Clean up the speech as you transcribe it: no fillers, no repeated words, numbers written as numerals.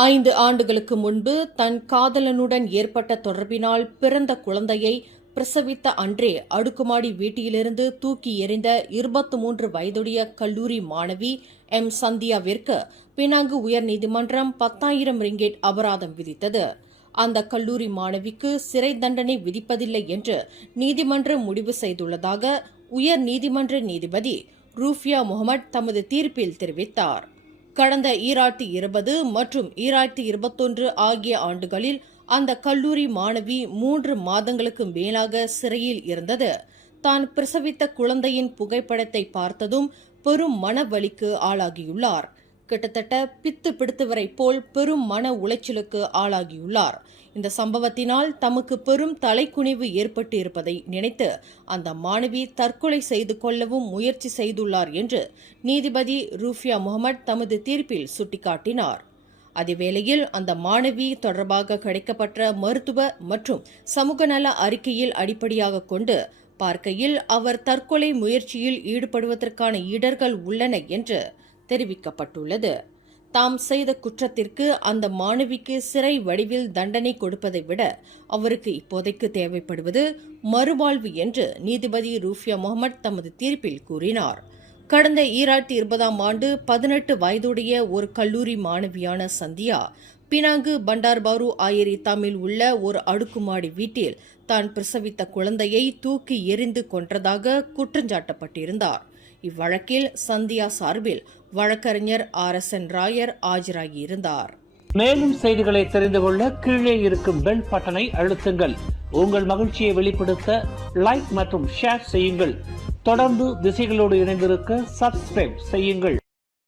5 ஆண்டுகளுக்கு முன்பு தன் காதலனுடன் ஏற்பட்ட தொடர்பினால் பிறந்த குழந்தையை பிரசவித்த அன்றே அடுக்குமாடி வீட்டிலிருந்து தூக்கி எறிந்த 23 வயதுடைய கல்லூரி மாணவி எம் சந்தியாவிற்கு பினாங்கு உயர்நீதிமன்றம் 10,000 ரிங்கெட் அபராதம் விதித்தது. அந்த கல்லூரி மாணவிக்கு சிறை தண்டனை விதிப்பதில்லை என்று நீதிமன்றம் முடிவு செய்துள்ளதாக உயர்நீதிமன்ற நீதிபதி ரூஃபியா முகமது தமது தீர்ப்பில் தெரிவித்தார். கடந்த 2020 மற்றும் 2021 ஆகிய ஆண்டுகளில் அந்த கல்லூரி மாணவி 3 மாதங்களுக்கு மேலாக சிறையில் இருந்தது. தான் பிரசவித்த குழந்தையின் புகைப்படத்தை பார்த்ததும் பெரும் மனவலிக்கு ஆளாகியுள்ளார். கிட்டத்தட்ட பித்து பிடித்தவரை போல் பெரும் மன உளைச்சலுக்கு ஆளாகியுள்ளார். இந்த சம்பவத்தினால் தமக்கு பெரும் தலைக்குனிவு ஏற்பட்டு இருப்பதை நினைத்து அந்த மாணவி தற்கொலை செய்து கொள்ளவும் முயற்சி செய்துள்ளார் என்று நீதிபதி ரூஃபியா முகமது தமது தீர்ப்பில் சுட்டிக்காட்டினார். அதேவேளையில் அந்த மாணவி தொடர்பாக கிடைக்கப்பட்ட மருத்துவ மற்றும் சமூக நல அறிக்கையில் அடிப்படையாக கொண்டு பார்க்கையில் அவர் தற்கொலை முயற்சியில் ஈடுபடுவதற்கான இடர்கள் உள்ளன என்று தெரிவிக்கப்பட்டுள்ளது. தாம் செய்த குற்றத்திற்கு அந்த மாணவிக்கு சிறை வடிவில் தண்டனை கொடுப்பதை விட அவருக்கு இப்போதைக்கு தேவைப்படுவது மறுவாழ்வு என்று நீதிபதி ரூஃபியா முகமது தமது தீர்ப்பில் கூறினார். கடந்த 2020ஆம் ஆண்டு 18 வயதுடைய ஒரு கல்லூரி மாணவியான சந்தியா பினாங்கு பண்டார்பாரு ஆயரி தமிழ் உள்ள ஒரு அடுக்குமாடி வீட்டில் தான் பிரசவித்த குழந்தையை தூக்கி எறிந்து கொன்றதாக குற்றஞ்சாட்டப்பட்டிருந்தார். இவ்வழக்கில் சந்தியா சார்பில் வழக்கறிஞர் RSN ராயர் ஆஜராகியிருந்தார். மேலும் செய்திகளை தெரிந்து கொள்ள கீழே இருக்கும் பெல் பட்டனை அழுத்துங்கள். உங்கள் மகிழ்ச்சியை வெளிப்படுத்த லைக் மற்றும் ஷேர் செய்யுங்கள். தொடர்ந்து திசைகளோடு இணைந்திருக்க சப்ஸ்கிரைப் செய்யுங்கள்.